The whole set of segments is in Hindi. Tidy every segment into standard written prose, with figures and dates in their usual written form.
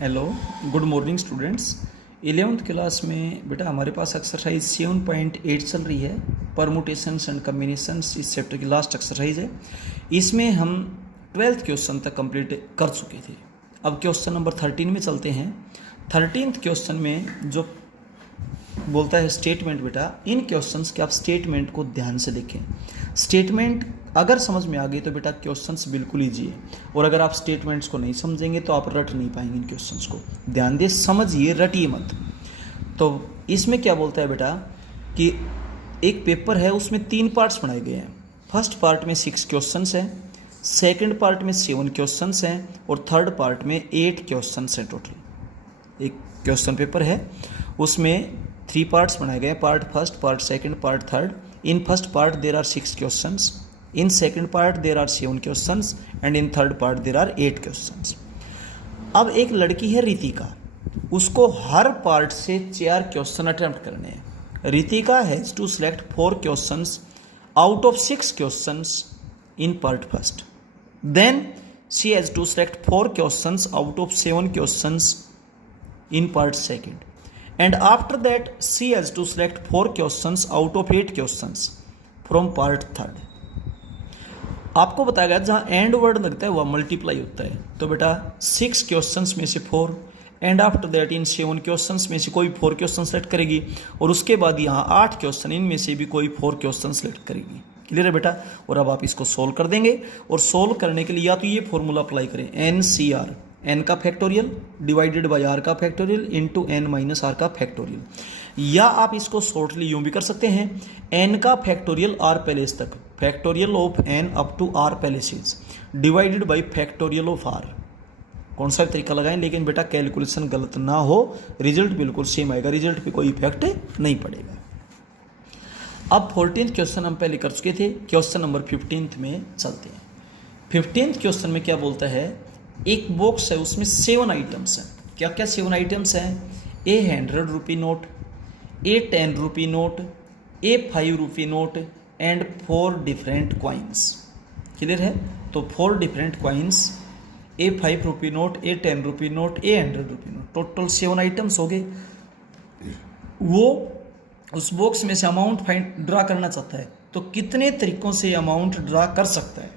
Hello, good morning students. 11th class में बेटा हमारे पास एक्सरसाइज 7.8 चल रही है। परमुटेशंस एंड कम्बिनेशंस इस चैप्टर की लास्ट एक्सरसाइज है। इसमें हम 12th क्वेश्चन तक कंप्लीट कर चुके थे। अब क्वेश्चन नंबर 13 में चलते हैं। 13th क्वेश्चन में जो बोलता है स्टेटमेंट, बेटा इन क्वेश्चंस के आप स्टेटमेंट को ध्यान से देखें। स्टेटमेंट अगर समझ में आ गई तो बेटा क्वेश्चंस बिल्कुल ईजी है, और अगर आप स्टेटमेंट्स को नहीं समझेंगे तो आप रट नहीं पाएंगे इन क्वेश्चंस को। ध्यान दे, समझिए, रटिए मत। तो इसमें क्या बोलता है बेटा कि एक पेपर है, उसमें 3 पार्ट्स बनाए गए हैं। फर्स्ट पार्ट में 6 क्वेश्चंस हैं, सेकंड पार्ट में 7 क्वेश्चंस हैं, और थर्ड पार्ट में 8 क्वेश्चंस हैं टोटल। एक क्वेश्चन पेपर है, उसमें 3 पार्ट्स बनाए गए, part first, part second, part third. In first part there are 6 questions, in second part there are 7 questions, and in third part there are 8 questions. अब एक लड़की है रितिका, उसको हर पार्ट से 4 क्वेश्चन अटेम्प्ट करने हैं। Ritika has to select 4 questions out of 6 questions in part first, then she has to select 4 questions out of 7 questions in part second, and after that she has to select 4 questions out of 8 questions from part third। आपको बताया गया जहाँ एंड वर्ड लगता है वह मल्टीप्लाई होता है। तो बेटा 6 क्वेश्चंस में से 4, and after that in 7 questions में से कोई 4 क्वेश्चन सेलेक्ट करेगी, और उसके बाद यहाँ 8 क्वेश्चन, इनमें से भी कोई 4 क्वेश्चन सेलेक्ट करेगी। क्लियर है बेटा? और अब आप इसको सोल्व कर देंगे, और सोल्व करने के लिए या तो ये फॉर्मूला अप्लाई करें, NCR, n का फैक्टोरियल डिवाइडेड बाय r का factorial into n minus r का फैक्टोरियल, या आप इसको शॉर्टली यूं भी कर सकते हैं, n का फैक्टोरियल r पैलेस तक, factorial of n up to r places divided by factorial of r। कौन सा तरीका लगाएं, लेकिन बेटा कैलकुलेशन गलत ना हो, रिजल्ट बिल्कुल सेम आएगा, रिजल्ट पे कोई इफेक्ट नहीं पड़ेगा। अब 14th क्वेश्चन हम पहले कर चुके थे, क्वेश्चन नंबर 15th में चलते हैं। 15th क्वेश्चन में क्या बोलता है, एक बॉक्स है, उसमें 7 आइटम्स हैं। क्या क्या 7 आइटम्स हैं? ए 100 rupee note, A 10 rupee note, A 5 rupee note, and 4 different coins. Clear है? तो 4 डिफरेंट क्वाइंस, ए 5 रुपी नोट, ए 10 रुपी नोट, ए 100 रुपी नोट, टोटल 7 आइटम्स हो गए। वो उस बॉक्स में से अमाउंट ड्रा करना चाहता है, तो कितने तरीकों से अमाउंट ड्रा कर सकता है?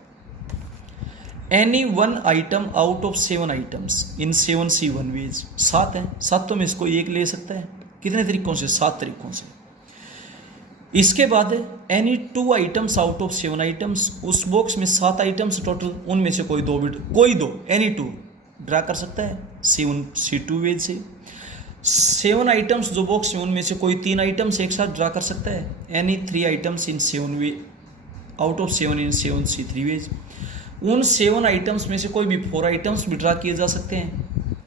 Any 1 item out of 7 items in 7C1 ways. 7 हैं, 7 में इसको एक ले सकता है। कितने तरीकों से? 7 तरीकों से। इसके बाद any 2 items out of 7 items, उस बॉक्स में 7 आइटम्स टोटल, उनमें से कोई दो एनी 2 ड्रा कर सकता है 7C2 वेज से। 7 आइटम्स जो बॉक्स में, उनमें से कोई 3 आइटम्स एक साथ ड्रा कर सकता है, any 3 items in 7 way out of 7 in 7C3 ways. उन 7 आइटम्स में से कोई भी 4 आइटम्स भी ड्रा किए जा सकते हैं,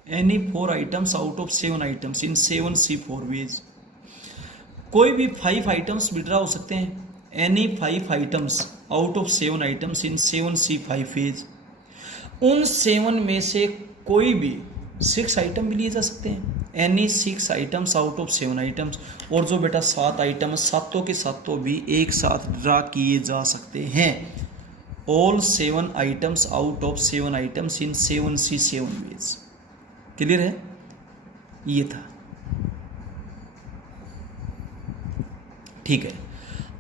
any 4 items out of 7 items in 7C4 ways. कोई भी 5 आइटम्स भी ड्रा हो सकते हैं, any 5 items out of 7 items in 7C5 ways. उन 7 में से कोई भी 6 आइटम भी लिए जा सकते हैं, any 6 items out of 7 items. और जो बेटा 7 आइटम, सातों के सातों भी एक साथ ड्रा किए जा सकते हैं, all 7 items out of 7 items in 7C7 ways। Clear है? ये था। ठीक है।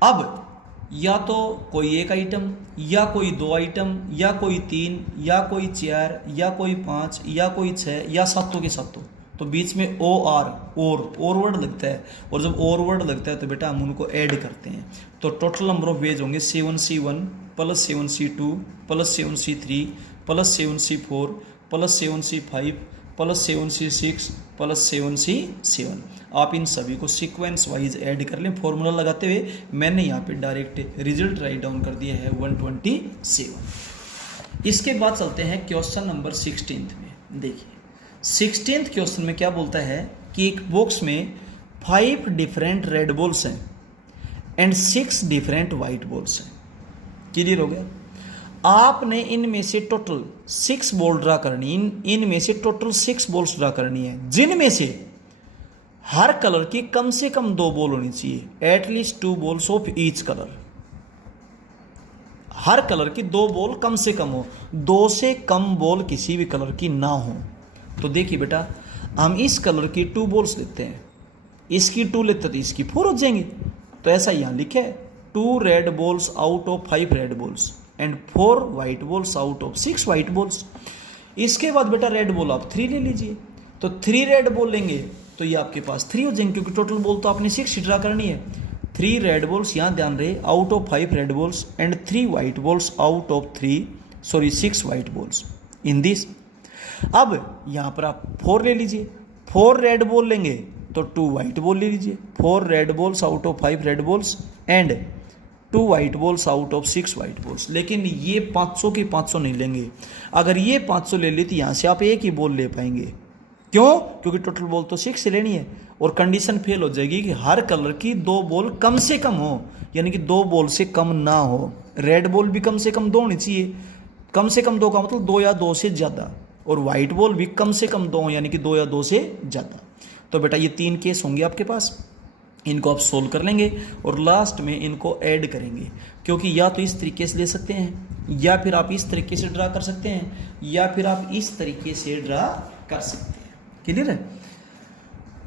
अब या तो कोई 1 आइटम, या कोई 2 आइटम, या कोई 3, या कोई 4, या कोई 5, या कोई 6, या सातों के सातों। तो बीच में और वर्ड लगता है, और जब और वर्ड लगता है तो बेटा हम उनको ऐड करते हैं। तो टोटल नंबर ऑफ वेज होंगे 7C1 plus 7C2 plus 7C3 plus 7C4 plus 7C5 plus 7C6 plus 7C7। आप इन सभी को सीक्वेंस वाइज ऐड कर लें फॉर्मूला लगाते हुए। मैंने यहाँ पे डायरेक्ट रिजल्ट राइट डाउन कर दिया है 127। इसके बाद चलते हैं क्वेश्चन नंबर 16 में। देखिए 16th क्वेश्चन में क्या बोलता है कि एक बॉक्स में 5 डिफरेंट रेड बॉल्स हैं एंड 6 डिफरेंट वाइट बॉल्स हैं। क्लियर हो गया? आपने इनमें से टोटल 6 बॉल ड्रा करनी, इनमें से टोटल 6 बॉल्स ड्रा करनी है, जिनमें से हर कलर की कम से कम 2 बॉल होनी चाहिए, at least 2 balls of each colour. Her colour की 2 बॉल कम से कम हो, 2 से कम बॉल किसी भी कलर की ना हो। तो देखिए बेटा, हम इस कलर की 2 बॉल्स लेते हैं, इसकी 2 लेते तो इसकी 4 हो जाएंगे। तो ऐसा यहाँ लिखा है 2 red balls out of 5 red balls and 4 white balls out of 6 white balls. इसके बाद बेटा रेड बॉल आप 3 ले लीजिए, तो 3 रेड बॉल लेंगे तो ये आपके पास 3 हो जाएंगे, क्योंकि टोटल बॉल तो आपने 6 ड्रा करनी है। 3 रेड बॉल्स, यहाँ ध्यान रहे, out of 5 red balls and 3 white balls out of 6 white balls in this. अब यहाँ पर आप 4 ले लीजिए, 4 रेड बॉल लेंगे तो 2 वाइट बॉल ले लीजिए, 4 red balls out of 5 red balls and 2 white balls out of 6 white balls. लेकिन ये 500 की 500 नहीं लेंगे, अगर ये 500 ले ली तो यहाँ से आप एक ही बॉल ले पाएंगे। क्यों? क्योंकि टोटल बॉल तो 6 से लेनी है और कंडीशन फेल हो जाएगी कि हर कलर की 2 बॉल कम से कम हो, यानी कि 2 बॉल से कम ना हो। रेड बॉल भी कम से कम 2 होनी चाहिए, कम से कम 2 का मतलब 2 या 2 से ज़्यादा, और वाइट बॉल भी कम से कम 2 यानी कि 2 या 2 से ज़्यादा। तो बेटा ये 3 केस होंगे आपके पास, इनको आप सोल्व कर लेंगे और लास्ट में इनको ऐड करेंगे, क्योंकि या तो इस तरीके से ले सकते हैं या फिर आप इस तरीके से ड्रा कर सकते हैं या फिर आप इस तरीके से ड्रा कर सकते हैं। क्लियर है?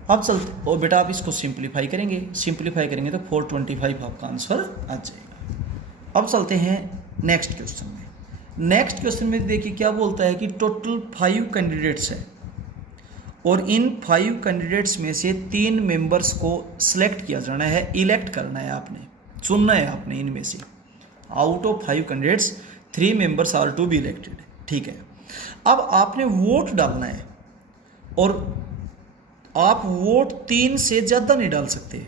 अब चलते, और बेटा आप इसको सिंप्लीफाई करेंगे, सिंप्लीफाई करेंगे तो 425 आपका आंसर आ जाएगा। अब चलते हैं नेक्स्ट क्वेश्चन में। नेक्स्ट क्वेश्चन में देखिए क्या बोलता है कि टोटल 5 कैंडिडेट्स हैं और इन 5 कैंडिडेट्स में से 3 मेंबर्स को सिलेक्ट किया जाना है, इलेक्ट करना है आपने, चुनना है आपने इनमें से। Out of 5 candidates 3 members are to be elected. ठीक है, अब आपने वोट डालना है और आप वोट 3 से ज़्यादा नहीं डाल सकते।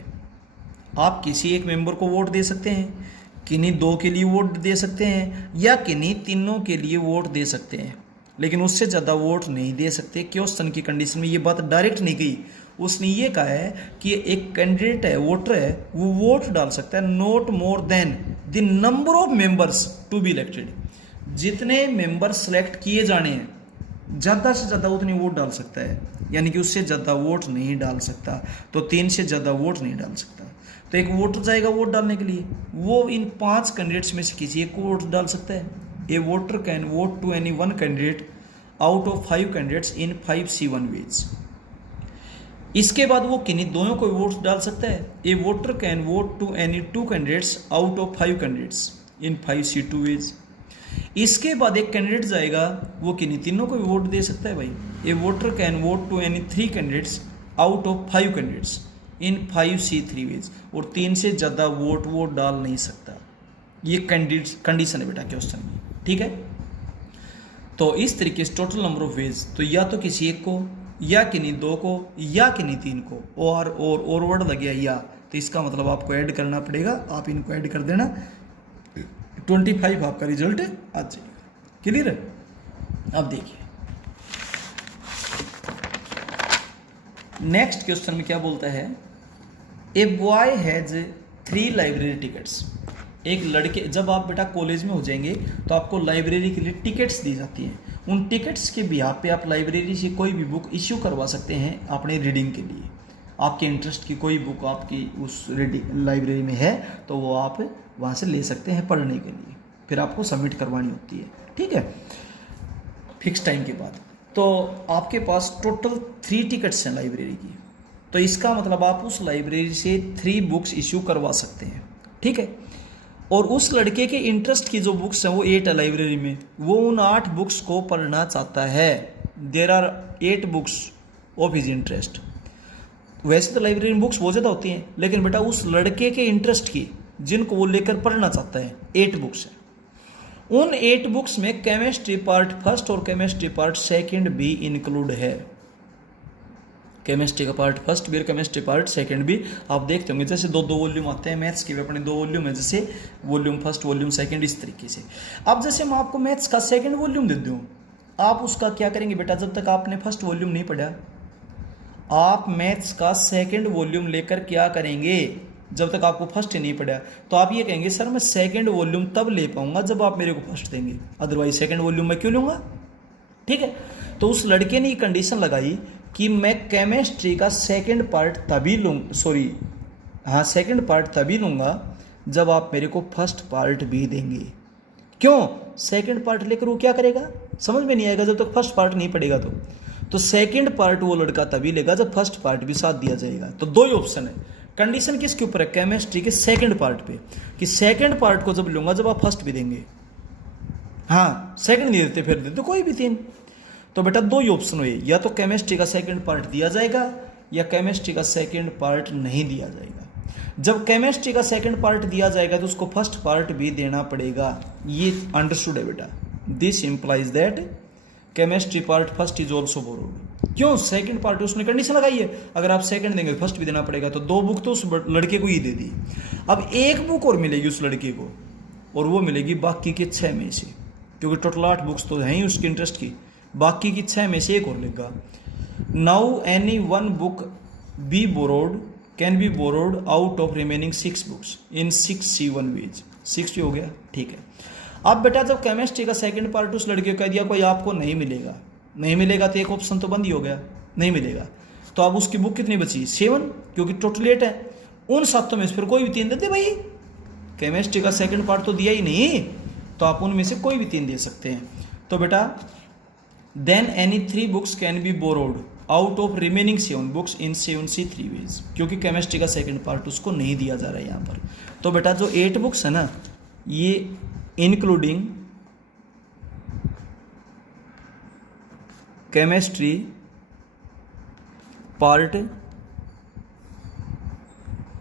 आप किसी एक मेंबर को वोट दे सकते हैं, किन्हीं 2 के लिए वोट दे सकते हैं या किन्हीं तीनों के लिए वोट दे सकते हैं, लेकिन उससे ज़्यादा वोट नहीं दे सकते। क्वेश्चन की कंडीशन में ये बात डायरेक्ट नहीं गई, उसने ये कहा है कि एक कैंडिडेट है, वोटर है, वो वोट डाल सकता है not more than the number of members to be elected. जितने मेंबर सेलेक्ट किए जाने हैं ज़्यादा से ज़्यादा उतनी वोट डाल सकता है, यानी कि उससे ज़्यादा वोट नहीं डाल सकता। तो 3 से ज़्यादा वोट नहीं डाल सकता। तो एक वोटर जाएगा वोट डालने के लिए, वो इन 5 कैंडिडेट्स में से किसी एक को वोट डाल सकता है। A voter can vote to any 1 candidate out of 5 candidates in 5C1 ways. इसके बाद वो किन्हीं दोनों को वोट डाल सकता है। A voter can vote to any 2 candidates out of 5 candidates in 5C2 ways. इसके बाद एक कैंडिडेट जाएगा, वो किन्हीं तीनों को वोट दे सकता है भाई। A voter can vote to any 3 candidates out of 5 candidates in 5C3 ways, और 3 से ज़्यादा वोट वो डाल नहीं सकता। ये कंडीशन है बेटा क्वेश्चन में। ठीक है, तो इस तरीके से टोटल नंबर ऑफ वेज, तो या तो किसी एक को या किन्हीं 2 को या किन्हीं 3 को, और वर्ड लग गया या, तो इसका मतलब आपको ऐड करना पड़ेगा। आप इनको ऐड कर देना, 25 आपका रिजल्ट आ जाएगा। क्लियर है? अब देखिए नेक्स्ट क्वेश्चन में क्या बोलता है, a boy has 3 library tickets. एक लड़के, जब आप बेटा कॉलेज में हो जाएंगे तो आपको लाइब्रेरी के लिए टिकट्स दी जाती हैं। उन टिकट्स के बिहाफ पे आप लाइब्रेरी से कोई भी बुक इश्यू करवा सकते हैं अपने रीडिंग के लिए। आपके इंटरेस्ट की कोई बुक आपकी उस रीडिंग लाइब्रेरी में है तो वो आप वहाँ से ले सकते हैं पढ़ने के लिए, फिर आपको सबमिट करवानी होती है। ठीक है, फिक्स टाइम के बाद। तो आपके पास टोटल 3 टिकट्स हैं लाइब्रेरी की, तो इसका मतलब आप उस लाइब्रेरी से 3 बुक्स इश्यू करवा सकते हैं। ठीक है, और उस लड़के के इंटरेस्ट की जो बुक्स हैं वो 8 है लाइब्रेरी में, वो उन 8 बुक्स को पढ़ना चाहता है। There are 8 books of his interest. वैसे तो लाइब्रेरी में बुक्स बहुत ज़्यादा होती हैं, लेकिन बेटा उस लड़के के इंटरेस्ट की जिनको वो लेकर पढ़ना चाहता है 8 बुक्स हैं। उन 8 बुक्स में केमिस्ट्री पार्ट फर्स्ट और केमिस्ट्री पार्ट सेकंड भी इंक्लूड है। केमिस्ट्री का पार्ट फर्स्ट भी और केमिस्ट्री पार्ट सेकंड भी आप देखते होंगे, जैसे 2-2 वॉल्यूम आते हैं मैथ्स के भी, अपने 2 वॉल्यूम है, जैसे वॉल्यूम फर्स्ट वॉल्यूम सेकंड, इस तरीके से। अब जैसे मैं आपको मैथ्स का सेकंड वॉल्यूम दे दूँ, आप उसका क्या करेंगे बेटा, जब तक आपने फर्स्ट वॉल्यूम नहीं पढ़ा, आप मैथ्स का सेकंड वॉल्यूम लेकर क्या करेंगे, जब तक आपको फर्स्ट ही नहीं पढ़ा तो आप ये कहेंगे सर मैं सेकंड वॉल्यूम तब ले पाऊंगा जब आप मेरे को फर्स्ट देंगे, अदरवाइज सेकंड वॉल्यूम मैं क्यों लूँगा। ठीक है, तो उस लड़के ने ये कंडीशन लगाई कि मैं केमिस्ट्री का सेकंड पार्ट तभी सेकंड पार्ट तभी लूँगा जब आप मेरे को फर्स्ट पार्ट भी देंगे। क्यों? सेकंड पार्ट लेकर वो क्या करेगा, समझ में नहीं आएगा जब तक फर्स्ट पार्ट नहीं पढ़ेगा। तो सेकंड पार्ट वो लड़का तभी लेगा जब फर्स्ट पार्ट भी साथ दिया जाएगा। तो दो ही ऑप्शन है। कंडीशन किसके ऊपर है? केमिस्ट्री के सेकंड पार्ट पे, कि सेकंड पार्ट को जब लूंगा जब आप फर्स्ट भी देंगे। हाँ, सेकंड नहीं देते फिर देते कोई भी तीन। तो बेटा दो ही ऑप्शन हुए, या तो केमिस्ट्री का सेकंड पार्ट दिया जाएगा या केमिस्ट्री का सेकंड पार्ट नहीं दिया जाएगा। जब केमिस्ट्री का सेकंड पार्ट दिया जाएगा तो उसको फर्स्ट पार्ट भी देना पड़ेगा। ये अंडरस्टूड है बेटा। This implies that chemistry part first is also borrowed. क्यों? सेकंड पार्ट उसने कंडीशन लगाई है, अगर आप सेकंड देंगे फर्स्ट भी देना पड़ेगा। तो दो बुक तो उस लड़के को ही दे दी। अब एक बुक और मिलेगी उस लड़के को, और वो मिलेगी बाकी के 6 में से, क्योंकि टोटल 8 बुक्स तो हैं ही उसकी इंटरेस्ट की। बाकी की 6 में से एक और लेगा। Now any one book be borrowed can be borrowed out of remaining 6 books in 6 C1 ways. 6 भी हो गया, ठीक है। अब बेटा जब केमिस्ट्री का सेकंड पार्ट उस लड़के को कह दिया कोई आपको नहीं मिलेगा, नहीं मिलेगा तो एक ऑप्शन तो बंद ही हो गया, नहीं मिलेगा। तो अब उसकी बुक कितनी बची? 7, क्योंकि टोटल 8 है। उन 7 में से फिर कोई भी 3 दे दे भाई, केमिस्ट्री का सेकंड पार्ट तो दिया ही नहीं, तो आप उनमें से कोई भी 3 दे सकते हैं। तो बेटा then any 3 books can be borrowed out of remaining 7 books in 7C3 ways, क्योंकि केमिस्ट्री का सेकंड पार्ट उसको नहीं दिया जा रहा है यहाँ पर। तो बेटा जो 8 बुक्स है ना, ये including chemistry part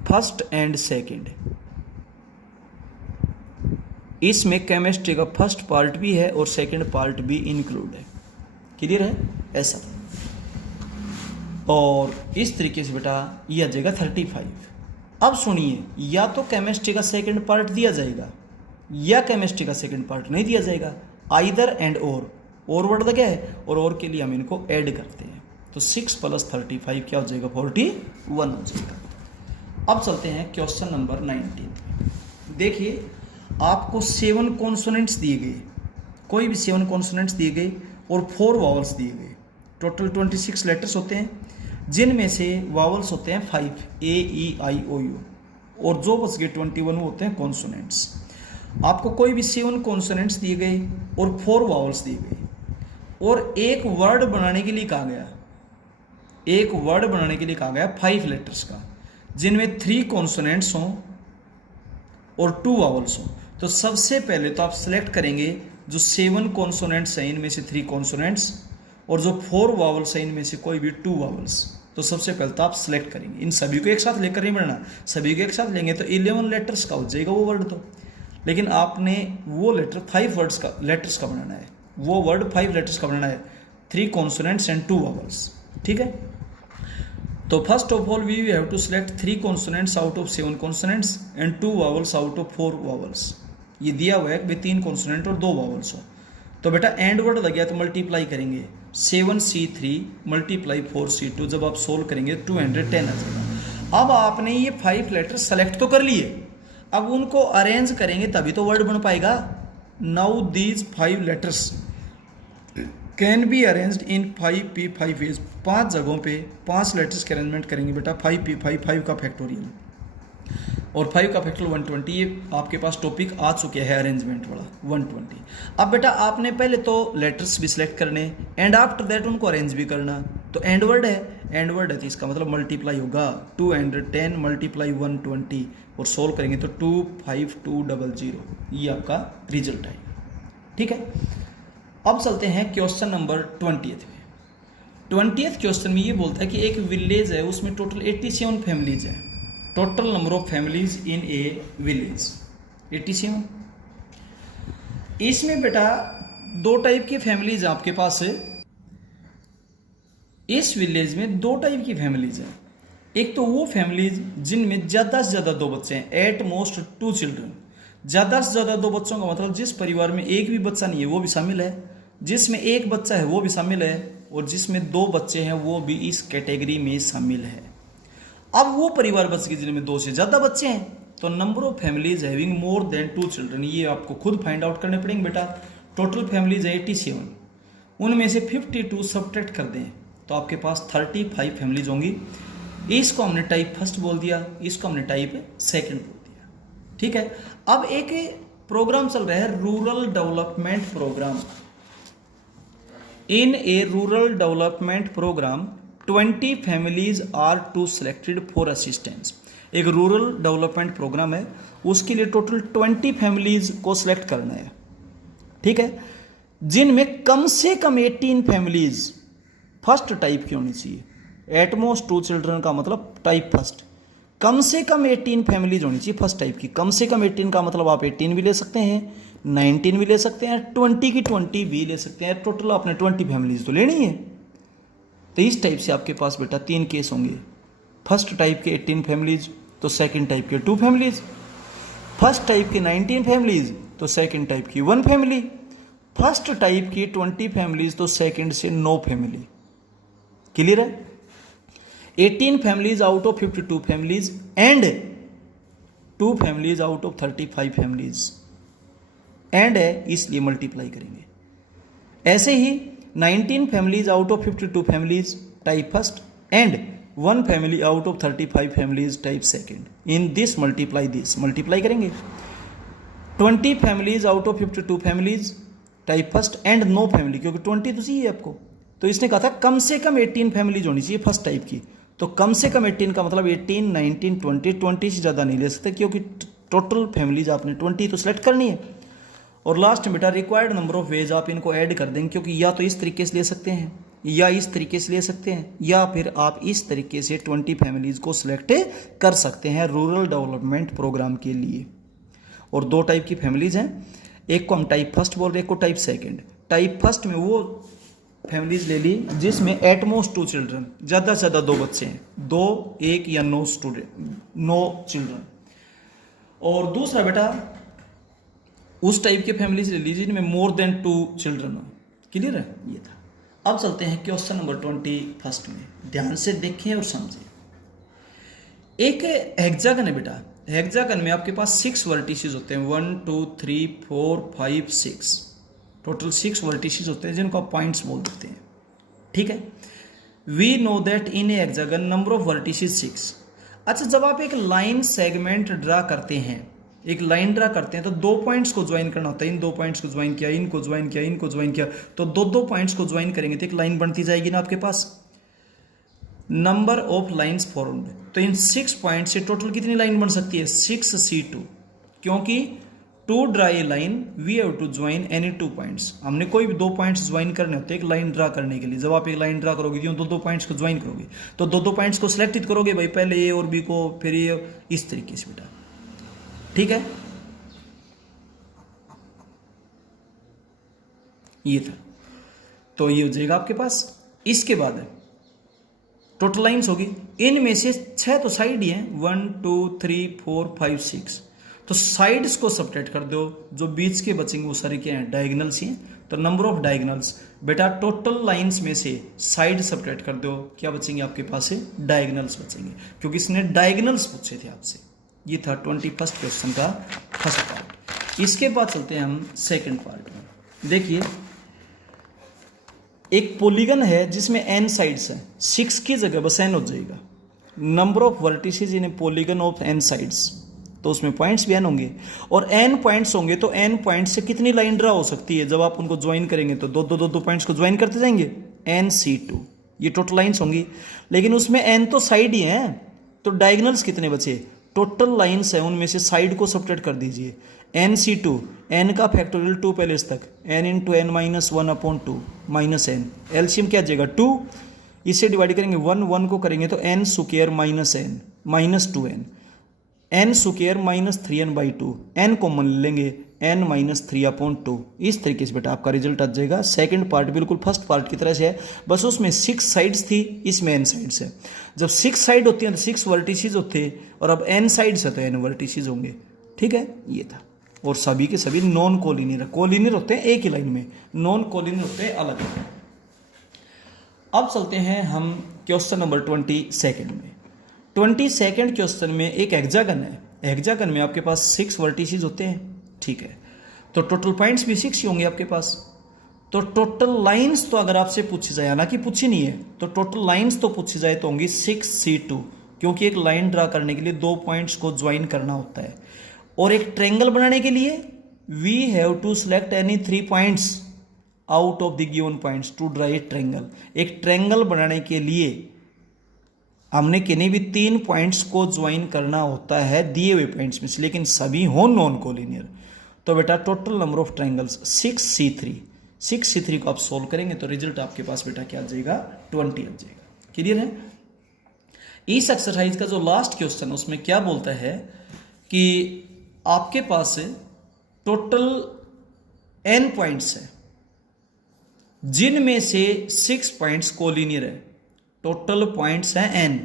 first and second, इसमें केमिस्ट्री का फर्स्ट पार्ट भी है और सेकंड पार्ट भी इंक्लूड है। क्लियर है? ऐसा। और इस तरीके से बेटा ये आ जाएगा 35। अब सुनिए, या तो केमिस्ट्री का सेकंड पार्ट दिया जाएगा या केमिस्ट्री का सेकंड पार्ट नहीं दिया जाएगा। आइदर एंड और वर्ड लगा है, और के लिए हम इनको ऐड करते हैं। तो 6 + 35 क्या हो जाएगा? 41 हो जाएगा। अब चलते हैं क्वेश्चन नंबर 19। देखिए आपको 7 कॉन्सोनेंट्स दिए गए, कोई भी 7 कॉन्सोनेंट्स दिए गए और 4 वावल्स दिए गए। टोटल 26 लेटर्स होते हैं, जिनमें से वावल्स होते हैं 5 A, E, I, O, U, और जो बच गए 21 होते हैं कॉन्सोनेंट्स। आपको कोई भी 7 कॉन्सोनेंट्स दिए गए और 4 वावल्स दिए गए, और एक वर्ड बनाने के लिए कहा गया, एक वर्ड बनाने के लिए कहा गया 5 लेटर्स का, जिनमें 3 कॉन्सोनेंट्स हों और 2 वावल्स हों। तो सबसे पहले तो आप सेलेक्ट करेंगे जो 7 कॉन्सोनेंट्स हैं इनमें से 3 कॉन्सोनेंट्स, और जो 4 वावल्स हैं इनमें से कोई भी 2 वावल्स। तो सबसे पहले तो आप सेलेक्ट करेंगे, इन सभी को एक साथ लेकर नहीं बढ़ना। सभी को एक साथ लेंगे तो 11 लेटर्स का हो जाएगा वो वर्ड। तो लेकिन आपने वो लेटर 5 वर्ड्स का लेटर्स का बनाना है, वो वर्ड 5 लेटर्स का बनाना है, 3 कॉन्सोनेंट्स एंड 2 वावल्स। ठीक है। तो first of all we have to select 3 consonants out of 7 consonants and 2 vowels out of 4 vowels. ये दिया हुआ है कि 3 कॉन्सोनेंट और 2 वावल्स हो। तो बेटा एंड वर्ड लग गया तो मल्टीप्लाई करेंगे, 7C3 × 4C2। जब आप सोल्व करेंगे 210 आ जाएगा। अब आपने ये 5 लेटर सेलेक्ट तो कर लिए, अब उनको अरेंज करेंगे तभी तो वर्ड बन पाएगा। Now these 5 letters can be arranged in 5P5 ways. 5 जगहों पे 5 लेटर्स के अरेंजमेंट करेंगे बेटा। 5P5, 5 का फैक्टोरियल और 5 का फैक्टोरियल 120। ये आपके पास टॉपिक आ चुके हैं अरेंजमेंट वाला 120। अब बेटा आपने पहले तो लेटर्स भी सिलेक्ट करने एंड आफ्टर दैट उनको अरेंज भी करना। तो एंड वर्ड है, एंड वर्ड है तो इसका मतलब मल्टीप्लाई होगा। 210 × 120 और सोल्व करेंगे तो 25200। ये आपका रिजल्ट है। ठीक है। अब चलते हैं क्वेश्चन नंबर 20 में। 20th क्वेश्चन में ये बोलता है कि एक विलेज है, उसमें टोटल 87 फैमिलीज हैं। Total number of families in A village 87। इसमें बेटा 2 टाइप की फैमिलीज आपके पास है। इस विलेज में 2 टाइप की फैमिलीज हैं। एक तो वो फैमिलीज जिनमें ज़्यादा से ज़्यादा 2 बच्चे हैं, एट मोस्ट 2 चिल्ड्रन। ज़्यादा से ज़्यादा 2 बच्चों का मतलब जिस परिवार में एक भी बच्चा नहीं है वो भी शामिल है, जिसमें एक बच्चा है वो भी शामिल है, और जिसमें 2 बच्चे हैं वो भी इस कैटेगरी में शामिल है। अब वो परिवार बच गए जिनमें 2 से ज़्यादा बच्चे हैं। तो number of families having more than 2 children, ये आपको खुद फाइंड आउट करने पड़ेंगे बेटा। टोटल फैमिलीज है 87, उनमें से 52 सब्ट्रैक्ट कर दें तो आपके पास 35 फैमिलीज होंगी। इसको हमने टाइप फर्स्ट बोल दिया, इसको हमने टाइप सेकंड बोल दिया। ठीक है। अब एक प्रोग्राम चल रहा है rural development program. In a rural development program 20 families are to selected for assistance. एक रूरल डेवलपमेंट प्रोग्राम है, उसके लिए टोटल 20 फैमिलीज को सिलेक्ट करना है, ठीक है, जिनमें कम से कम 18 फैमिलीज फर्स्ट टाइप की होनी चाहिए। एटमोस्ट 2 चिल्ड्रन का मतलब टाइप फर्स्ट। कम से कम 18 फैमिलीज होनी चाहिए फर्स्ट टाइप की। कम से कम 18 का मतलब आप 18 भी ले सकते हैं, 19 भी ले सकते हैं, 20 की 20 भी ले सकते हैं। टोटल आपने 20 फैमिलीज तो लेनी है। तो इस टाइप से आपके पास बेटा 3 केस होंगे। फर्स्ट टाइप के 18 फैमिलीज तो सेकंड टाइप के 2 फैमिलीज, फर्स्ट टाइप की 19 फैमिलीज तो सेकंड टाइप की 1 फैमिली, फर्स्ट टाइप की 20 फैमिलीज तो सेकंड से 9 फैमिली। क्लियर है? 18 families out of 52 families and 2 families out of 35 families. And है इसलिए मल्टीप्लाई करेंगे। ऐसे ही 19 families out of 52 families type first and 1 family out of 35 families type second. In this multiply करेंगे। 20 families out of 52 families type first and 9 family, क्योंकि 20 तो चाहिए आपको। तो इसने कहा था कम से कम 18 फैमिलीज होनी चाहिए फर्स्ट टाइप की। तो कम से कम 18 का मतलब 18, 19, 20 से ज़्यादा नहीं ले सकते, क्योंकि टोटल फैमिलीज आपने 20 तो सिलेक्ट करनी है। और लास्ट में बेटा रिक्वायर्ड नंबर ऑफ वेज आप इनको ऐड कर देंगे, क्योंकि या तो इस तरीके से ले सकते हैं या इस तरीके से ले सकते हैं, या फिर आप इस तरीके से 20 फैमिलीज को सिलेक्ट कर सकते हैं रूरल डेवलपमेंट प्रोग्राम के लिए। और 2 टाइप की फैमिलीज हैं, एक को हम टाइप फर्स्ट बोल रहे हैं, एक को टाइप सेकंड। टाइप फर्स्ट में वो फैमिलीज ले ली जिसमें एटमोस्ट 2 चिल्ड्रन, ज़्यादा से ज़्यादा 2 बच्चे हैं, 2, 1 या 9 चिल्ड्रन। और दूसरा बेटा उस टाइप के फैमिलीज ले लीजिए जिनमें मोर देन 2 चिल्ड्रन हो। क्लियर है? ये था। अब चलते हैं क्वेश्चन नंबर 21 में। ध्यान से देखें और समझें। एक हेक्सागन है बेटा। हेक्सागन में आपके पास 6 वर्टिसेस होते हैं, 1, 2, 3, 4, 5, 6। टोटल 6 वर्टिसेस होते हैं जिनको आप पॉइंट्स बोल देते हैं, ठीक है। We know that in a hexagon number of vertices 6। अच्छा, जब आप एक लाइन सेगमेंट ड्रा करते हैं, एक लाइन ड्रा करते हैं, तो 2 पॉइंट्स को ज्वाइन करना होता है। इन 2 पॉइंट्स को ज्वाइन किया, इनको ज्वाइन किया, इनको ज्वाइन किया, तो 2 पॉइंट्स को ज्वाइन करेंगे तो एक लाइन बनती जाएगी ना आपके पास। नंबर ऑफ लाइन्स फॉर्म्ड, तो इन 6 पॉइंट से टोटल कितनी लाइन बन सकती है? 6C2। क्योंकि to draw a line we have to join any 2 points. हमने कोई भी 2 पॉइंट्स ज्वाइन करने होते हैं एक लाइन ड्रा करने के लिए। जब आप एक लाइन ड्रा करोगे तो 2 पॉइंट्स को ज्वाइन करोगे, तो 2 पॉइंट्स को सिलेक्ट करोगे भाई, पहले ए और बी को, फिर ये, इस तरीके से बेटा, ठीक है। ये था, तो ये हो जाएगा आपके पास। इसके बाद टोटल लाइन्स होगी, इनमें से 6 तो साइड ही हैं, 1, 2, 3, 4, 5, 6। तो साइड्स को सब्ट्रैक्ट कर दो, जो बीच के बचेंगे वो सारे क्या हैं? डायगोनल्स ही हैं। तो नंबर ऑफ डायगोनल्स बेटा, टोटल लाइंस में से साइड सब्ट्रैक्ट कर दो, क्या बचेंगे आपके पास से? डायगोनल्स बचेंगे, क्योंकि इसने डायगोनल्स पूछे थे आपसे। ये था 21 क्वेश्चन का फर्स्ट पार्ट। इसके बाद चलते हैं हम सेकंड पार्ट में। देखिए, एक पॉलीगन है जिसमें n साइड्स हैं, 6 की जगह बस n हो जाएगा। Number of vertices in A polygon of n sides, तो उसमें पॉइंट्स भी n होंगे, और n पॉइंट्स होंगे तो n पॉइंट्स से कितनी लाइन ड्रा हो सकती है? जब आप उनको ज्वाइन करेंगे तो 2 पॉइंट्स को ज्वाइन करते जाएंगे, NC2। ये टोटल लाइन्स होंगी, लेकिन उसमें n तो साइड ही हैं, तो डायगोनल्स कितने बचे? टोटल लाइन्स है उनमें से साइड को सब्ट्रैक्ट कर दीजिए। NC2, n का फैक्टोरियल 2 पहले इस तक, n into n minus 1/2 minus n, LCM क्या आ जाएगा? 2। इससे डिवाइड करेंगे 1 को करेंगे तो n square minus n minus 2n, n square minus 3n/2, n common लेंगे, n माइनस 3/2। इस तरीके से बेटा आपका रिजल्ट आ जाएगा। सेकंड पार्ट बिल्कुल फर्स्ट पार्ट की तरह से है, बस उसमें 6 साइड्स थी, इसमें n साइड्स है। जब 6 साइड होती हैं तो 6 वर्टिसेस होते हैं, और अब n साइड्स है तो n वर्टिसेस होंगे, ठीक है। ये था। और सभी के सभी नॉन कोलिनियर होते हैं एक ही लाइन में, नॉन कोलिनियर होते हैं अलग। अब चलते हैं हम क्वेश्चन नंबर 22 में। 22 क्वेश्चन में एक हेक्सागन है। हेक्सागन में आपके पास 6 वर्टिसेस होते हैं, ठीक है। तो टोटल पॉइंट्स भी 6 ही होंगे आपके पास। तो टोटल लाइंस तो अगर आपसे पूछी जाए, हालांकि पूछी नहीं है, तो टोटल लाइंस तो पूछी जाए तो होंगी 6C2, क्योंकि एक लाइन ड्रा करने के लिए 2 पॉइंट्स को ज्वाइन करना होता है। और एक ट्रायंगल बनाने के लिए we have to select any 3 points, out of the given points to draw a triangle. एक ट्रायंगल बनाने के लिए हमने किन्हीं भी 3 पॉइंट्स को ज्वाइन करना होता है दिए हुए पॉइंट्स में से, लेकिन सभी हो नॉन कोलिनियर। तो बेटा total number of triangles 6C3 को आप सोल्व करेंगे तो रिजल्ट आपके पास बेटा क्या आ जाएगा, 20 आ जाएगा। क्लियर है। इस एक्सरसाइज का जो लास्ट क्वेश्चन उसमें क्या बोलता है कि आपके पास टोटल n पॉइंट्स है जिनमें से 6 पॉइंट्स कोलिनियर है। टोटल पॉइंट्स हैं n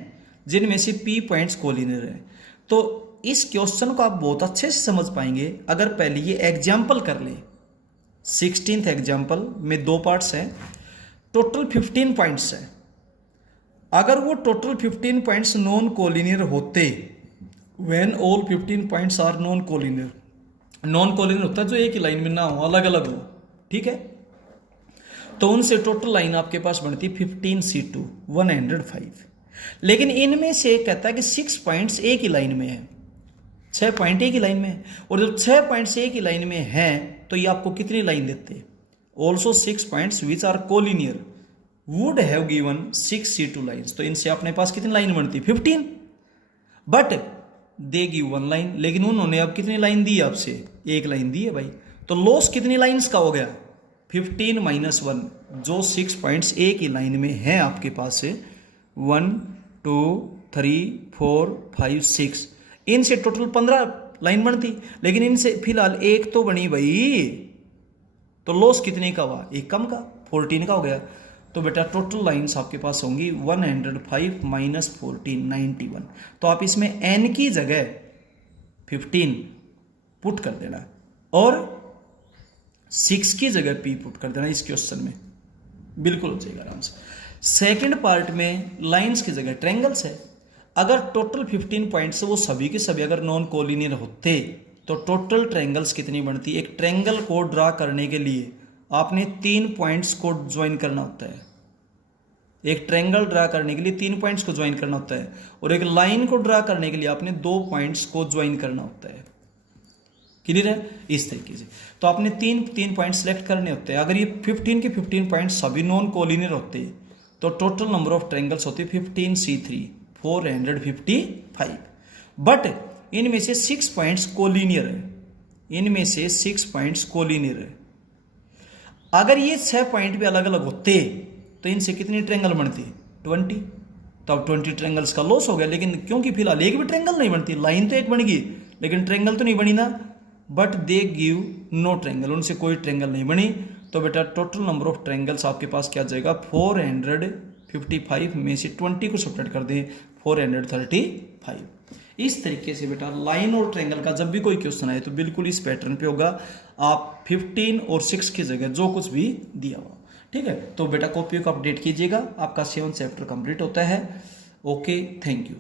जिनमें से p पॉइंट्स कोलिनियर है। तो इस क्वेश्चन को आप बहुत अच्छे से समझ पाएंगे अगर पहले ये एग्जाम्पल कर ले। 16th एग्जाम्पल में 2 पार्ट्स हैं, टोटल 15 पॉइंट्स हैं। अगर वो टोटल 15 पॉइंट्स नॉन कोलिनियर होते, when all 15 points are non collinear, non collinear होता है जो एक ही लाइन में ना हो, अलग अलग हो, ठीक है। तो उनसे टोटल लाइन आपके पास बनती 15C2 105। लेकिन इनमें से कहता है कि 6 पॉइंट्स एक ही लाइन में है, 6 पॉइंट एक ही लाइन में है। और जब 6 पॉइंट्स एक ही लाइन में हैं तो ये आपको कितनी लाइन देते हैं, also 6 points which are collinear would have given 6C2 lines. तो इनसे अपने पास कितनी लाइन बनती 15, बट दे गिव 1 लाइन। लेकिन उन्होंने अब कितनी लाइन दी आपसे, 1 लाइन दी है भाई। तो लॉस कितनी लाइन्स का हो गया 15 - 1, जो 6 पॉइंट्स एक ही लाइन में है आपके पास से 1 2 3 4 5 6, इनसे टोटल 15 लाइन बनती। लेकिन इनसे फिलहाल एक तो बनी भाई, तो लॉस कितने का हुआ, एक कम का 14 का हो गया। तो बेटा टोटल लाइंस आपके पास होंगी 105 - 14 91। तो आप इसमें n की जगह 15 पुट कर देना और 6 की जगह p पुट कर देना इस क्वेश्चन में, बिल्कुल हो जाएगा आराम से। सेकंड पार्ट में लाइंस की जगह ट्रायंगल्स है। अगर टोटल 15 पॉइंट्स वो सभी के सभी अगर नॉन कोलिनियर होते तो टोटल ट्रायंगल्स कितनी बनती। एक ट्रायंगल को ड्रा करने के लिए आपने 3 पॉइंट्स को ज्वाइन करना होता है। एक ट्रायंगल ड्रा करने के लिए 3 पॉइंट्स को ज्वाइन करना होता है, और एक लाइन को ड्रा करने के लिए आपने 2 पॉइंट्स को ज्वाइन करना होता है। क्लियर है। इस तरीके से तो आपने 3 पॉइंट सेलेक्ट करने होते हैं। अगर ये 15 के 15 पॉइंट सभी नॉन कोलिनियर होते तो टोटल नंबर ऑफ ट्रायंगल्स होते 15C3 455। बट इनमें से 6 पॉइंट्स कोलिनियर है, इनमें से 6 पॉइंट्स कोलिनियर है। अगर ये 6 पॉइंट भी अलग अलग होते तो इनसे कितनी ट्रायंगल बनती 20। तो अब 20 ट्रायंगल्स का लॉस हो गया। लेकिन क्योंकि फिलहाल एक भी ट्रायंगल नहीं बनती, लाइन तो एक बन गई लेकिन ट्रायंगल तो नहीं बनी ना। But they give no triangle, उनसे कोई ट्रायंगल नहीं बनी। तो बेटा टोटल नंबर ऑफ ट्रायंगल्स आपके पास क्या जाएगा 455 में से 20 को सब्ट्रैक्ट कर दें 435। इस तरीके से बेटा लाइन और ट्रायंगल का जब भी कोई क्वेश्चन आए तो बिल्कुल इस पैटर्न पे होगा। आप 15 और 6 की जगह जो कुछ भी दिया हुआ, ठीक है। तो बेटा कॉपी को अपडेट कीजिएगा, आपका 7 चैप्टर कंप्लीट होता है। Okay, thank you.